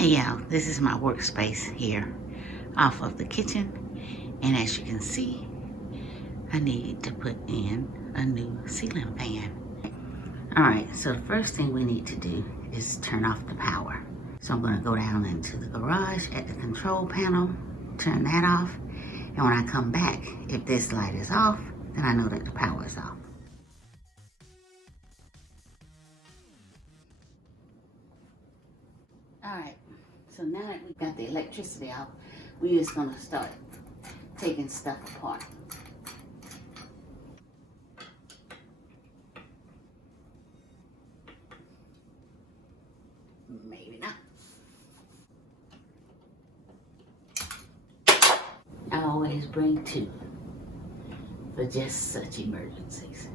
Hey y'all, this is my workspace here off of the kitchen, and as you can see, I need to put in a new ceiling fan. Alright, so the first thing we need to do is turn off the power. So I'm going to go down into the garage at the control panel, turn that off, and when I come back, if this light is off, then I know that the power is off. Alright, so now that we've got the electricity off, we're just going to start taking stuff apart. Maybe not. I always bring two for just such emergencies.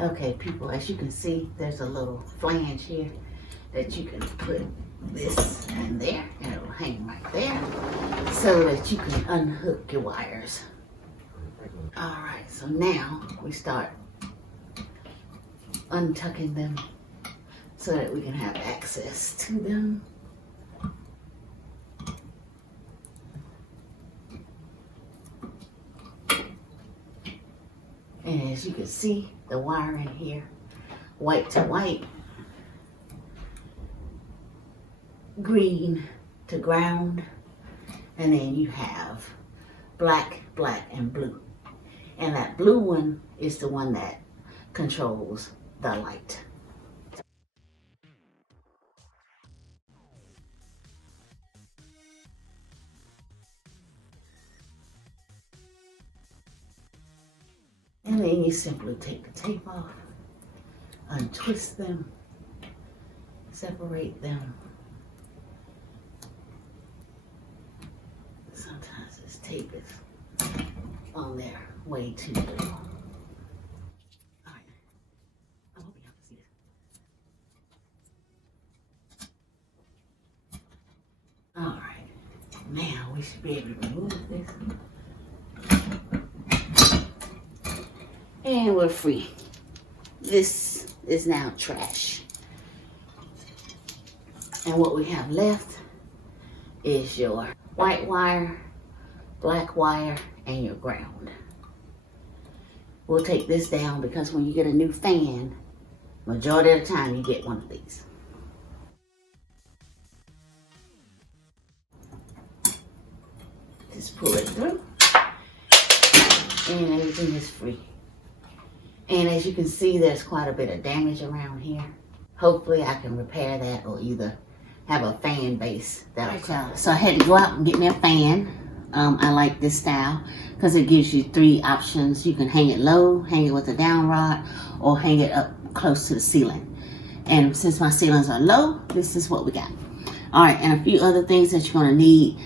Okay, people, as you can see, there's a little flange here that you can put this in there, and it'll hang right there so that you can unhook your wires. All right, so now we start untucking them so that we can have access to them. And as you can see, the wiring here, white to white, green to ground, and then you have black, black, and blue. And that blue one is the one that controls the light. And then you simply take the tape off, untwist them, separate them. Sometimes this tape is on there way too little. All right, I hope you can see this. All right, now we should be able to remove this. And we're free. This is now trash. And what we have left is your white wire, black wire, and your ground. We'll take this down because when you get a new fan, majority of the time you get one of these. Just pull it through and everything is free. And as you can see, there's quite a bit of damage around here. Hopefully I can repair that or either have a fan base that'll cover. So I had to go out and get me a fan. I like this style because it gives you three options. You can hang it low, hang it with a down rod, or hang it up close to the ceiling. And since my ceilings are low, this is what we got. All right, and a few other things that you're gonna need.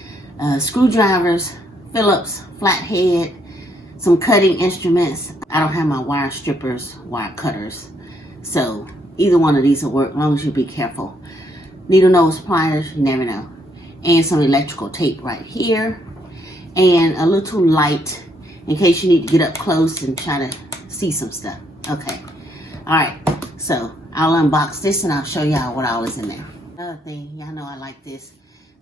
Screwdrivers, Phillips, flathead, some cutting instruments. I don't have my wire strippers, wire cutters. So either one of these will work as long as you be careful. Needle nose pliers, you never know. And some electrical tape right here. And a little light in case you need to get up close and try to see some stuff. Okay. All right. So I'll unbox this and I'll show y'all what all is in there. Another thing, y'all know I like this.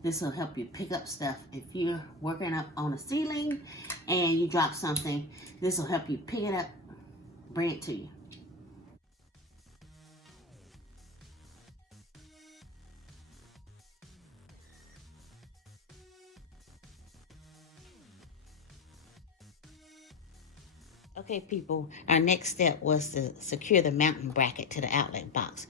This will help you pick up stuff. If you're working up on a ceiling and you drop something, this will help you pick it up, bring it to you. Okay, people, our next step was to secure the mounting bracket to the outlet box.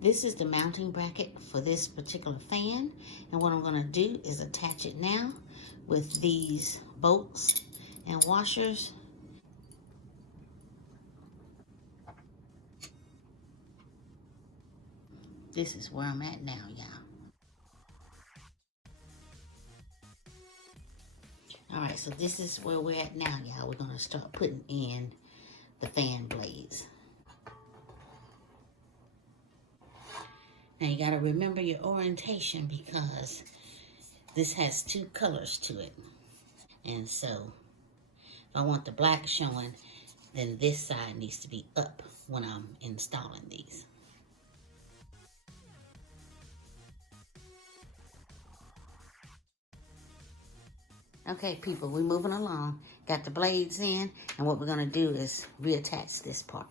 This is the mounting bracket for this particular fan, and what I'm going to do is attach it now with these bolts and washers. This is where I'm at now, y'all. All right, so this is where we're at now, y'all. We're going to start putting in the fan blades. Now you got to remember your orientation because this has two colors to it. And so I want the black showing, then this side needs to be up when I'm installing these. Okay, people, we're moving along. Got the blades in, and what we're gonna do is reattach this part.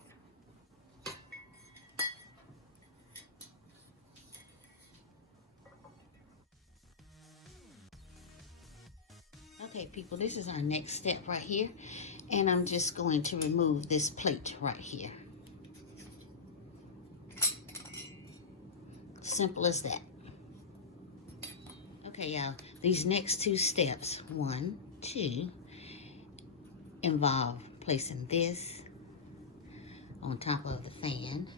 Okay, people, this is our next step right here, and I'm just going to remove this plate right here. Simple as that. Okay, y'all, these next two steps, 1, 2, involve placing this on top of the fan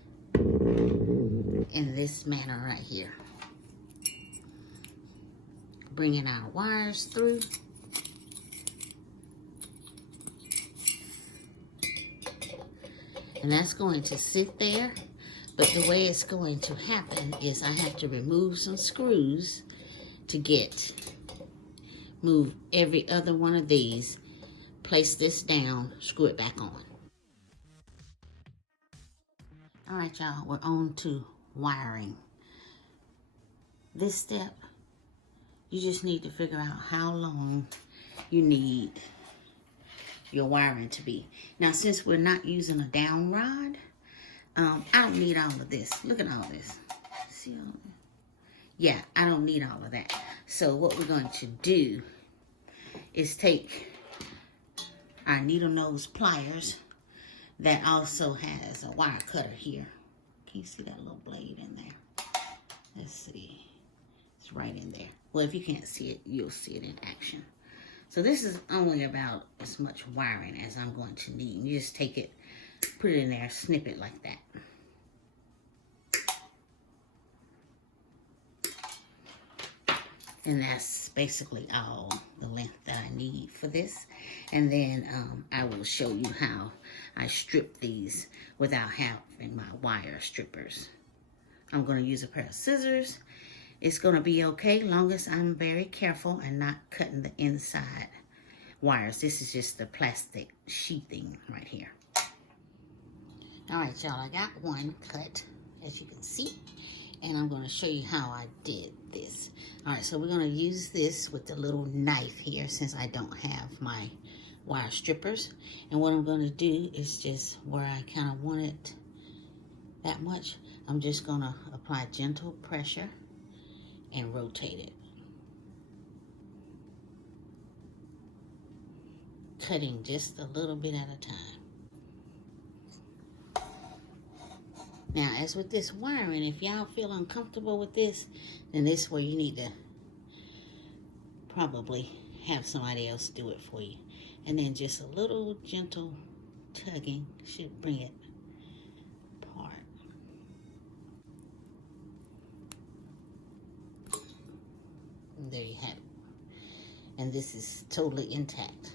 in this manner right here. Bringing our wires through. And that's going to sit there, but the way it's going to happen is I have to remove some screws to move every other one of these, place this down, screw it back on. All right, y'all, we're on to wiring. This step, you just need to figure out how long you need your wiring to be. Now, since we're not using a down rod, I don't need all of this. Look at all this. See all this? Yeah, I don't need all of that. So what we're going to do is take our needle nose pliers that also has a wire cutter here. Can you see that little blade in there? Let's see. It's right in there. Well, if you can't see it, you'll see it in action. So this is only about as much wiring as I'm going to need. You just take it, put it in there, snip it like that. And that's basically all the length that I need for this. And then I will show you how I strip these without having my wire strippers. I'm going to use a pair of scissors. It's going to be okay, long as I'm very careful and not cutting the inside wires. This is just the plastic sheathing right here. All right, y'all, I got one cut, as you can see, and I'm going to show you how I did this. All right, so we're going to use this with the little knife here since I don't have my wire strippers. And what I'm going to do is just where I kind of want it that much, I'm just going to apply gentle pressure and rotate it. Cutting just a little bit at a time. Now, as with this wiring, if y'all feel uncomfortable with this, then this is where you need to probably have somebody else do it for you. And then just a little gentle tugging should bring it apart. And there you have it. And this is totally intact.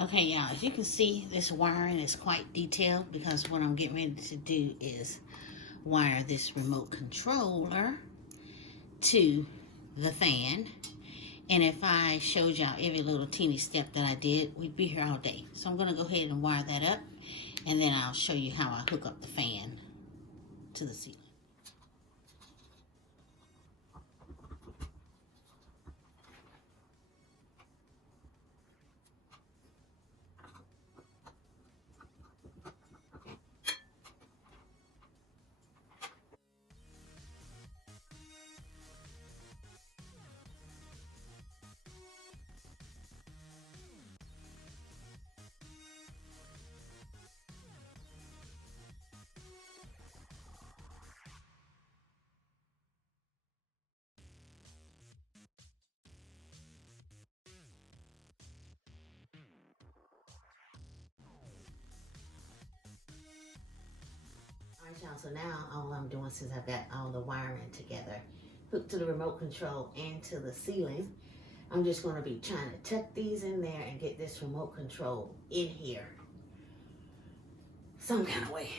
Okay, y'all, as you can see, this wiring is quite detailed because what I'm getting ready to do is wire this remote controller to the fan. And if I showed y'all every little teeny step that I did, we'd be here all day. So I'm going to go ahead and wire that up, and then I'll show you how I hook up the fan to the ceiling. Alright, y'all, so now all I'm doing, since I've got all the wiring together, hooked to the remote control and to the ceiling, I'm just going to be trying to tuck these in there and get this remote control in here some kind of way.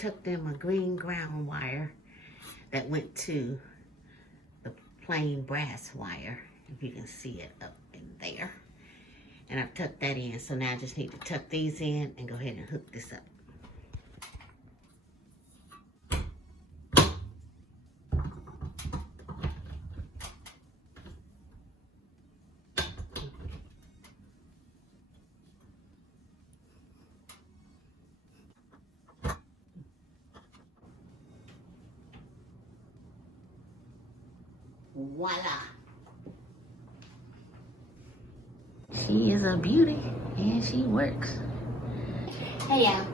tucked in my green ground wire that went to the plain brass wire, if you can see it up in there. And I've tucked that in, so now I just need to tuck these in and go ahead and hook this up. Voila! She is a beauty and she works. Hey y'all,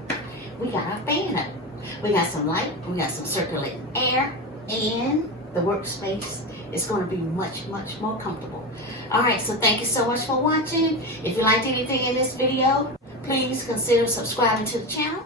we got our fan up. We got some light, we got some circulating air, and the workspace is going to be much, much more comfortable. Alright, so thank you so much for watching. If you liked anything in this video, please consider subscribing to the channel.